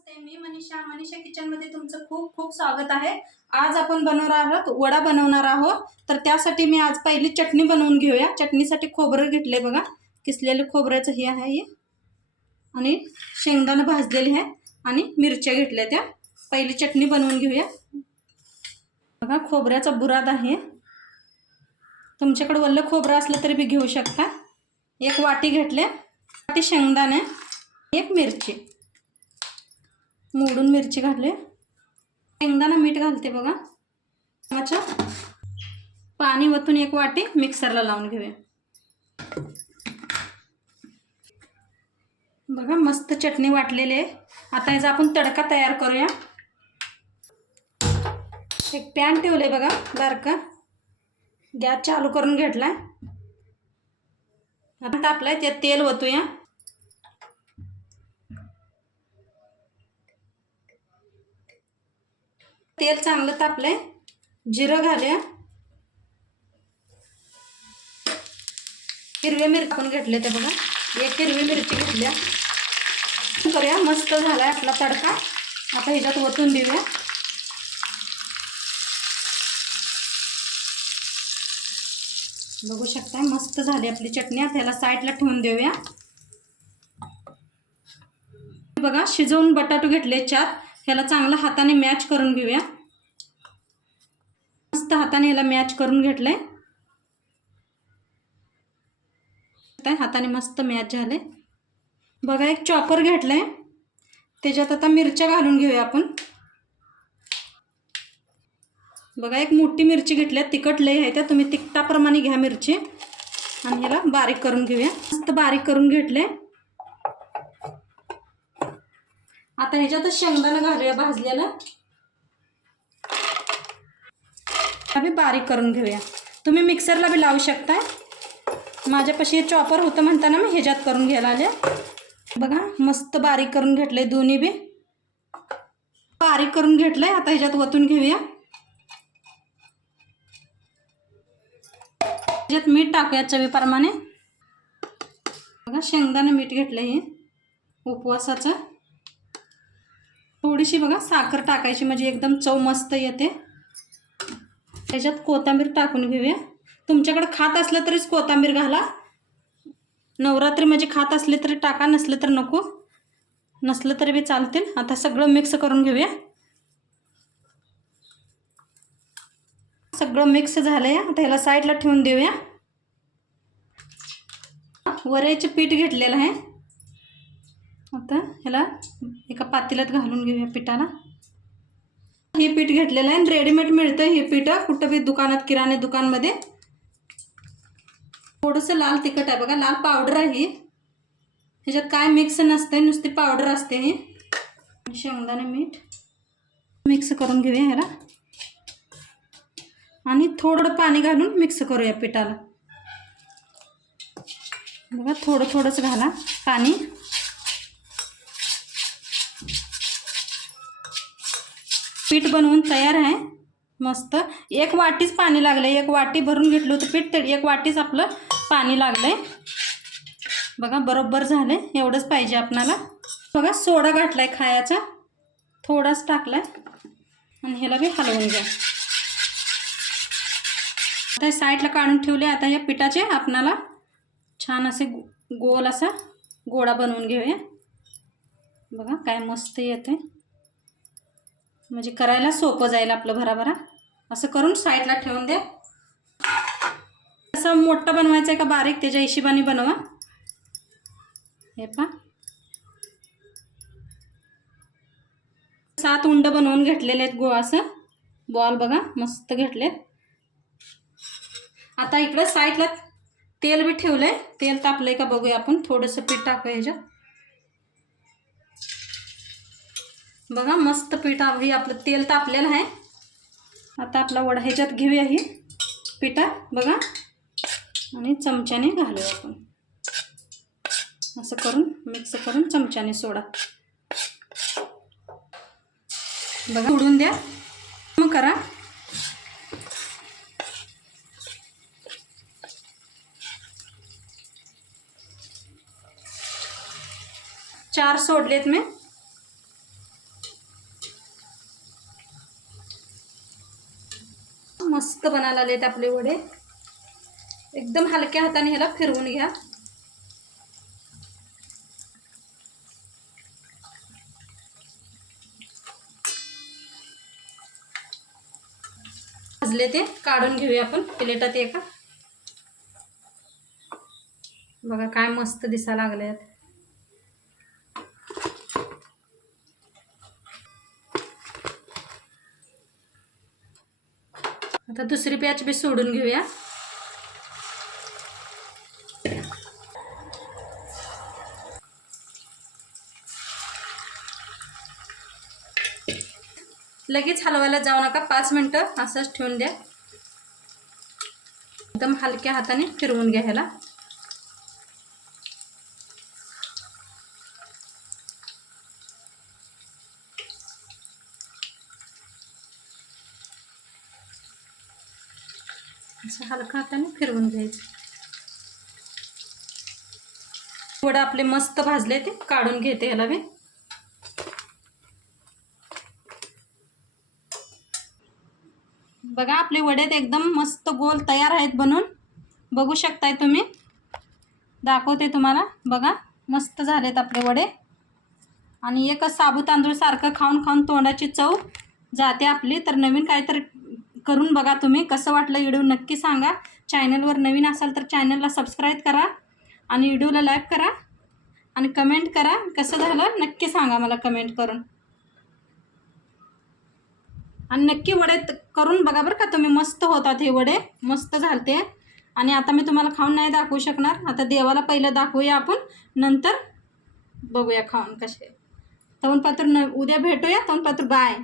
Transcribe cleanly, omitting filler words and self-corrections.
नमस्ते, मी Manisha kitchen मध्ये तुमचं खूप खूप स्वागत आहे। आज आपण बनवणार आहोत वडा बनवणार आहोत। तर त्यासाठी मी आज पहिली चटणी बनवून घेऊया। चटणीसाठी खोबरं घेतले बघा, किसलेले खोबऱ्याचं हे आहे हे, आणि शेंगदाणे भाजलेले आहे आणि मिरच्या घेतल्या त्या। पहिली चटणी बनवून घेऊया बघा। खोबऱ्याचा बुराद आहे, तुमच्याकडे वल्ल खोबरं असलं तरी बी घेऊ शकता। एक वाटी घेतले, वाटी शेंगदाणे, एक मिरची, मोडून मिरची घातले, शेंगदाणा मीठ घालते बघा, चमचा पाणी वतून एक वाटी मिक्सरला लावून घेऊया बघा। मस्त चटणी वाटलेली आहे। आता याचा आपण तडका तयार करूया। एक पॅन ठेवले बघा बारका, गॅस चालू करून घेतलाय, आता तापलाय, त्यात तेल वतूया। तेल चांगलं तापलंय, जिरं घालूया, हिरवी मिरची पण घेतले ते बघा, एक हिरवी मिरची घेतल्या, करूया। मस्त झालाय आपला तडका। आता ह्याच्यात वतून देऊया। बघू शकता मस्त झाली आपली चटणी। आता ह्याला साईडला ठेवून देऊया बघा। शिजवून बटाटू घेतले 4, ह्याला चांगलं हाताने मॅच करून घेऊया। मस्त हाताने ह्याला मॅच करून घेतलंय, हाताने मस्त मॅच झाले बघा। एक चॉपर घेतलाय, त्याच्यात आता मिरच्या घालून घेऊया आपण बघा। एक मोठी मिरची घेतली, तिखट लई आहे त्या, तुम्ही तिखटाप्रमाणे घ्या मिरची, आणि ह्याला बारीक करून घेऊया। मस्त बारीक करून घेतले। आता ह्याच्यात शेंगदाणा घालूया भाजलेलं, आम्ही बारीक करून घेऊया। तुम्ही मिक्सरला बी लावू शकता, माझ्यापाशी चॉपर होतं म्हणताना मी ह्याच्यात करून घ्यायला आले बघा। मस्त बारीक करून घेतले, दोन्ही बी बारीक करून घेतलंय। आता ह्याच्यात वतून घेऊया, ह्याच्यात मीठ टाकूया चवीप्रमाणे बघा। शेंगदाणे मीठ घेतलं हे उपवासाचं, थोडीशी बघा साखर टाकायची म्हणजे एकदम चव मस्त येते। त्याच्यात कोथिंबीर टाकून घेऊया, तुमच्याकडे खात असलं तरीच कोथिंबीर घाला, नवरात्री म्हणजे खात असले तरी टाका, नसले तर नको, नसलं तरी बी चालतील। आता सगळं मिक्स करून घेऊया, सगळं मिक्स झालंय। आता ह्याला साईडला ठेवून देऊया। वरईचे पीठ घेतलेलं आहे, आता ह्याला एका पातेल्यात घालून घेऊया पिठाला। हे पीठ घेतलेलं आहे, रेडीमेड मिळतं हे पीठ कुठं बी दुकानात, किराणा दुकानमध्ये। थोडंसं लाल तिखट आहे बघा, लाल पावडर आहे ही, ह्याच्यात काय मिक्स नसते, नुसती पावडर असते ही। शेंगदाणे मीठ मिक्स करून घेऊया ह्याला, आणि थोडं पाणी घालून मिक्स करूया पिठाला बघा। थोडं थोडंच घाला पाणी। पीठ बनवून तयार आहे मस्त। एक वाटीच पाणी लागलंय, एक वाटी भरून घेतलं होतं पीठ, तर एक वाटीच आपलं पाणी लागलंय बघा। बरोबर झालंय, एवढंच पाहिजे आपल्याला बघा। सोडा घातलाय खायचा, थोडाच टाकलाय, आणि ह्याला बी हलवून घ्या। आता साईडला काढून ठेवले। आता या पिठाचे आपणाला छान असे गोल असा गोळा बनवून घेऊया बघा। काय मस्त येते, म्हणजे करायला सोपं जाईल आपलं भराभरा। असं करून साईडला ठेवून द्या। असं मोठं बनवायचं आहे का बारीक, त्याच्या हिशोबाने बनवा। हे पहा 7 उंड बनवून घेतलेले आहेत, असं बॉल बघा मस्त घेतलेत। आता इकडे साईडला तेल बी ठेवलंय, तेल तापलंय का बघूया आपण। थोडंसं पीठ टाकूया ह्याच्यात बघा। मस्त पीठ आहे आपलं, तेल तापलेलं आहे। आता आपला वडा ह्याच्यात घेऊया ही पिठा बघा, आणि चमच्याने घालूया आपण, असं करून मिक्स करून चमच्याने सोडा बघा। सोडून द्या, मग करा। चार सोडलेत मी, मस्त बनायला आलेत आपले वडे. एकदम हलक्या हाताने ह्याला फिरवून घ्या. भाजले ते काढून घेऊया आपण प्लेटात एका. बघा काय मस्त दिसायला लागले. आता दुसरी बॅच बी सोडून घेऊया. लगेच हलवायला जाऊ नका, 5 मिनिटं असंच ठेवून द्या. एकदम हलक्या हाताने फिरवून घ्या ह्याला. असं हलक्या हाताने फिरवून घ्यायचं. वडे आपले मस्त भाजले ते काढून घेते ह्याला मी. बघा आपले वडे एकदम मस्त गोल तयार आहेत बनून. बघू शकताय तुम्ही. दाखवते तुम्हाला. बघा मस्त झालेत आपले वडे. आणि एकच साबू तांदूळ सारखं खाऊन खाऊन तोंडाची चव जाते आपली. तर नवीन काहीतरी करून बघा तुम्ही. कसं वाटलं व्हिडिओ नक्की सांगा. चॅनलवर नवीन असाल तर चॅनलला सबस्क्राईब करा आणि व्हिडिओला लाईक करा आणि कमेंट करा. कसं झालं नक्की सांगा मला कमेंट करून. आणि नक्की वडे करून बघा बरं का तुम्ही. मस्त होतात हे वडे, मस्त झालते. आणि आता मी तुम्हाला खाऊन नाही दाखवू शकणार. आता देवाला पहिलं दाखवूया आपण, नंतर बघूया खाऊन कसे. तवनपात्र उद्या भेटूया. तवनपात्र बाय.